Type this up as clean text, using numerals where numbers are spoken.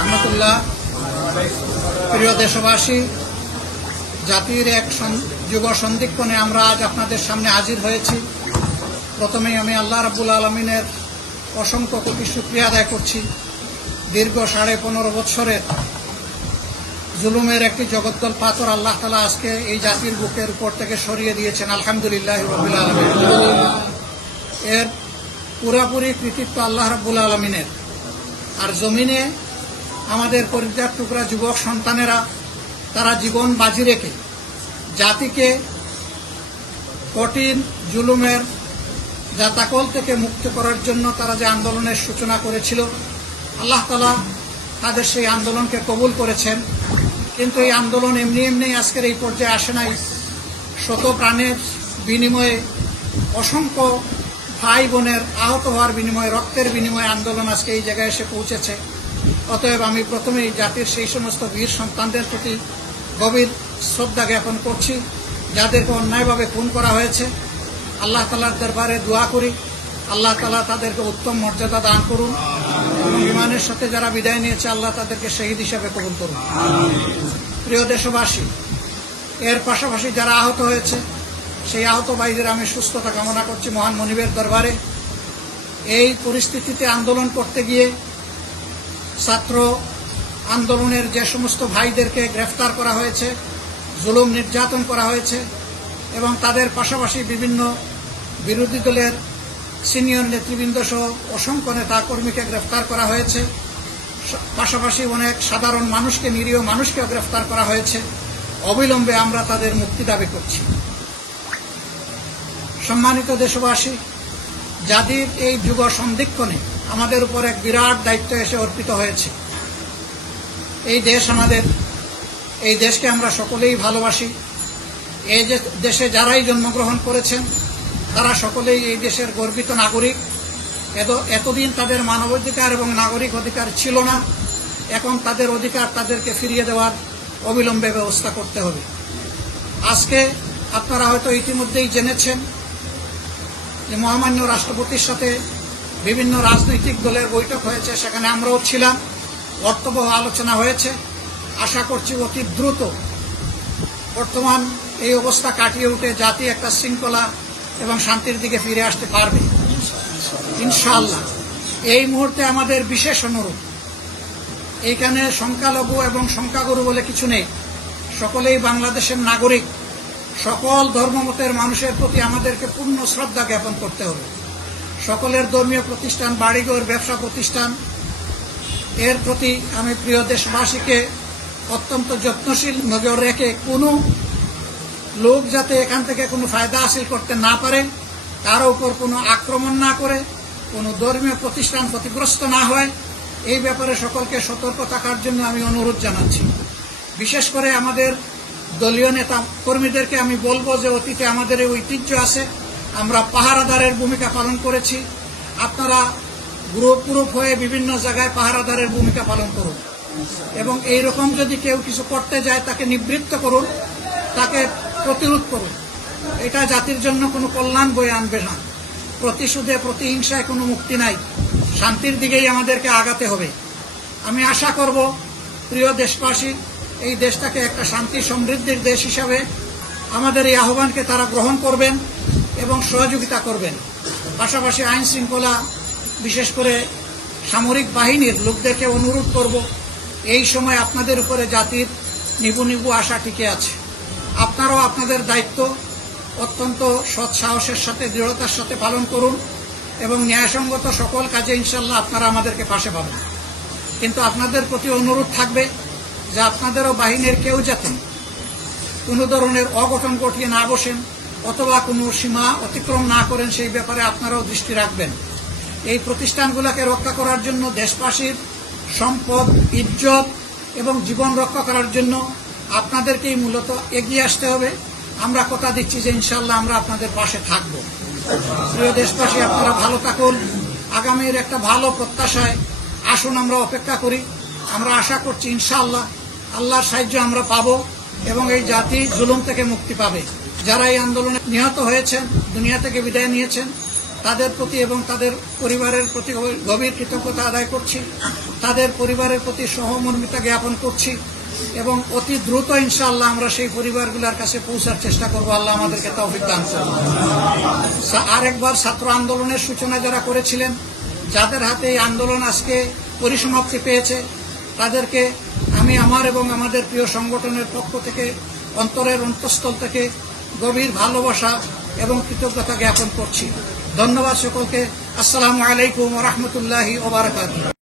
রহমতুল্লাহ। প্রিয় দেশবাসী, জাতির এক যুব সন্ধিক্ষণে আমরা আজ আপনাদের সামনে হাজির হয়েছি। প্রথমেই আমি আল্লাহ রাব্বুল আলামিনের অসংখ্য কোটি শুকরিয়া আদায় করছি। দীর্ঘ 15.5 বৎসরের জুলুমের একটি জগদ্দল পাথর আল্লাহ তাআলা আজকে এই জাতির বুকের উপর থেকে সরিয়ে দিয়েছেন। আলহামদুলিল্লাহ রাব্বিল আলামিন। এর পুরোপুরি কৃতিত্ব আল্লাহ রাব্বুল আলামিনের। আর জমিনে আমাদের পরিত্যাগ টুকরা যুবক সন্তানেরা তারা জীবন বাজি রেখে জাতিকে কঠিন জুলুমের জাতাকল থেকে মুক্ত করার জন্য তারা যে আন্দোলনের সূচনা করেছিল, আল্লাহ তাআলা তাদের সেই আন্দোলনকে কবুল করেছেন। কিন্তু এই আন্দোলন এমনি এমনি আজকের এই পর্যায়ে আসে নাই। শত প্রাণের বিনিময়ে, অসংখ্য ভাই বোনের আহত হওয়ার বিনিময়ে, রক্তের বিনিময়ে আন্দোলন আজকে এই জায়গায় এসে পৌঁছেছে। অতএব আমি প্রথমেই জাতির সেই সমস্ত বীর সন্তানদের প্রতি গভীর শ্রদ্ধা জ্ঞাপন করছি, যাদেরকে অন্যায়ভাবে খুন করা হয়েছে। আল্লাহ তাআলার দরবারে দোয়া করি, আল্লাহ তাআলা তাদেরকে উত্তম মর্যাদা দান করুন এবং ঈমানের সাথে যারা বিদায় নিয়েছে আল্লাহ তাদেরকে শহীদ হিসাবে কবুল করুন। প্রিয় দেশবাসী, এর পাশাপাশি যারা আহত হয়েছে সেই আহত ভাইদের আমি সুস্থতা কামনা করছি মহান মনিবের দরবারে। এই পরিস্থিতিতে আন্দোলন করতে গিয়ে ছাত্র আন্দোলনের যে সমস্ত ভাইদেরকে গ্রেফতার করা হয়েছে, জুলুম নির্যাতন করা হয়েছে এবং তাদের পাশাপাশি বিভিন্ন বিরোধী দলের সিনিয়র নেতৃবৃন্দ সহ অসংখ্য নেতা কর্মীকে গ্রেফতার করা হয়েছে। পাশাপাশি অনেক সাধারণ মানুষকে, নিরীহ মানুষকেও গ্রেফতার করা হয়েছে। অবিলম্বে আমরা তাদের মুক্তি দাবি করছি। সম্মানিত দেশবাসী, জাতির এই যুগ সন্ধিক্ষণে আমাদের উপর এক বিরাট দায়িত্ব এসে অর্পিত হয়েছে। এই দেশ আমাদের, এই দেশকে আমরা সকলেই ভালোবাসি। এই দেশে যারাই জন্মগ্রহণ করেছেন তারা সকলেই এই দেশের গর্বিত নাগরিক। এতদিন তাদের মানবাধিকার এবং নাগরিক অধিকার ছিল না, এখন তাদের অধিকার তাদেরকে ফিরিয়ে দেওয়ার অবিলম্বে ব্যবস্থা করতে হবে। আজকে আপনারা হয়তো ইতিমধ্যেই জেনেছেন যে মহামান্য রাষ্ট্রপতির সাথে বিভিন্ন রাজনৈতিক দলের বৈঠক হয়েছে, সেখানে আমরাও ছিলাম। অর্থবহ আলোচনা হয়েছে। আশা করছি অতি দ্রুত বর্তমান এই অবস্থা কাটিয়ে উঠে জাতি একটা শৃঙ্খলা এবং শান্তির দিকে ফিরে আসতে পারবে ইনশাআল্লাহ। এই মুহূর্তে আমাদের বিশেষ অনুরোধ, এইখানে সংখ্যালঘু এবং সংখ্যাগুরু বলে কিছু নেই, সকলেই বাংলাদেশের নাগরিক। সকল ধর্মমতের মানুষের প্রতি আমাদেরকে পূর্ণ শ্রদ্ধা জ্ঞাপন করতে হবে। সকলের ধর্মীয় প্রতিষ্ঠান, বাড়িঘর, ব্যবসা প্রতিষ্ঠান, এর প্রতি আমি প্রিয় দেশবাসীকে অত্যন্ত যত্নশীল নজর রেখে কোনো লোক যাতে এখান থেকে কোনো ফায়দা হাসিল করতে না পারে, তার উপর কোনো আক্রমণ না করে, কোনো ধর্মীয় প্রতিষ্ঠান ক্ষতিগ্রস্ত না হয়, এই ব্যাপারে সকলকে সতর্ক থাকার জন্য আমি অনুরোধ জানাচ্ছি। বিশেষ করে আমাদের দলীয় নেতা কর্মীদেরকে আমি বলবো যে অতীতে আমাদের এই ঐতিহ্য আছে, আমরা পাহারাদারের ভূমিকা পালন করেছি। আপনারা গ্রুপ হয়ে বিভিন্ন জায়গায় পাহারাদারের ভূমিকা পালন করুন এবং এইরকম যদি কেউ কিছু করতে যায় তাকে নিবৃত্ত করুন, তাকে প্রতিরোধ করুন। এটা জাতির জন্য কোনো কল্যাণ বয়ে আনবে না। প্রতিশোধে, প্রতিহিংসায় কোনো মুক্তি নাই। শান্তির দিকেই আমাদেরকে আগাতে হবে। আমি আশা করব প্রিয় দেশবাসী, এই দেশটাকে একটা শান্তি সমৃদ্ধির দেশ হিসাবে আমাদের এই আহ্বানকে তারা গ্রহণ করবেন এবং সহযোগিতা করবেন। পাশাপাশি আইন শৃঙ্খলা, বিশেষ করে সামরিক বাহিনীর লোকদেরকে অনুরোধ করব, এই সময় আপনাদের উপরে জাতির নিবু নিবু আশা টিকে আছে। আপনারাও আপনাদের দায়িত্ব অত্যন্ত সৎ সাহসের সাথে, দৃঢ়তার সাথে পালন করুন এবং ন্যায়সঙ্গত সকল কাজে ইনশাল্লাহ আপনারা আমাদেরকে পাশে পাবেন। কিন্তু আপনাদের প্রতি অনুরোধ থাকবে যে আপনাদেরও বাহিনীর কেউ যাতে কোনো ধরনের অঘটন ঘটিয়ে না বসেন অথবা কোনো সীমা অতিক্রম না করেন, সেই ব্যাপারে আপনারাও দৃষ্টি রাখবেন। এই প্রতিষ্ঠানগুলোকে রক্ষা করার জন্য, দেশবাসীর সম্পদ, ইজ্জত এবং জীবন রক্ষা করার জন্য আপনাদেরকেই মূলত এগিয়ে আসতে হবে। আমরা কথা দিচ্ছি যে ইনশাআল্লাহ আমরা আপনাদের পাশে থাকব। প্রিয় দেশবাসী, আপনারা ভালো থাকুন। আগামীর একটা ভালো প্রত্যাশায় আসুন আমরা অপেক্ষা করি। আমরা আশা করছি ইনশাআল্লাহ আল্লাহর সাহায্য আমরা পাব এবং এই জাতি জুলুম থেকে মুক্তি পাবে। যারা এই আন্দোলনে নিহত হয়েছেন, দুনিয়া থেকে বিদায় নিয়েছেন, তাদের প্রতি এবং তাদের পরিবারের প্রতি গভীর কৃতজ্ঞতা আদায় করছি। তাদের পরিবারের প্রতি সহমর্মিতা জ্ঞাপন করছি এবং অতি দ্রুত ইনশাআল্লাহ আমরা সেই পরিবারগুলোর কাছে পৌঁছার চেষ্টা করব। আল্লাহ আমাদেরকে তৌফিক দান করুন। আরেকবার ছাত্র আন্দোলনের সূচনা যারা করেছিলেন, যাদের হাতে এই আন্দোলন আজকে পরিসমাপ্তি পেয়েছে, তাদেরকে আমি আমার এবং আমাদের প্রিয় সংগঠনের পক্ষ থেকে অন্তরের অন্তঃস্থল থেকে গভীর ভালোবাসা এবং কৃতজ্ঞতা জ্ঞাপন করছি। ধন্যবাদ সকলকে। আসসালামু আলাইকুম ওয়া রাহমাতুল্লাহি ওয়া বারাকাতুহু।